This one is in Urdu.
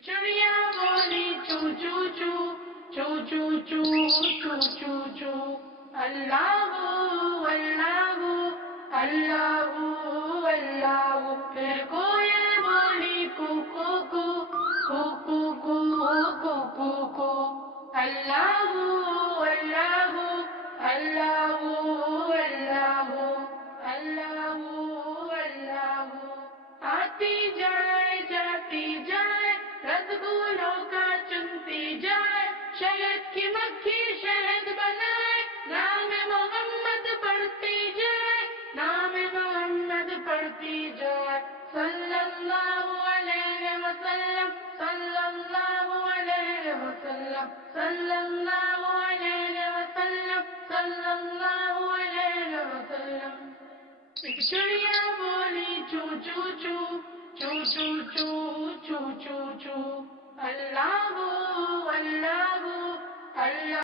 چڑیا بولی چو چو چو چو چو چو چو چو چو اللہ اللہ اللہ اللہ پھر کوئل بولی کو کو کو کو کو کو کو کو اللہ اللہ اللہ اللہ اللہ اللہ آتی جائے جاتی جائے رسگولوں کا چنتی جائے شہد کی مکھی شہد بنائے نام محمد پڑھتی جائے نام محمد پڑھتی جائے صلی اللہ علیہ وسلم صلی اللہ علیہ وسلم صلی اللہ علیہ وسلم صلی اللہ علیہ وسلم ایک چڑیا بولی چو چو چو چو چو چو چو چو چو اللہ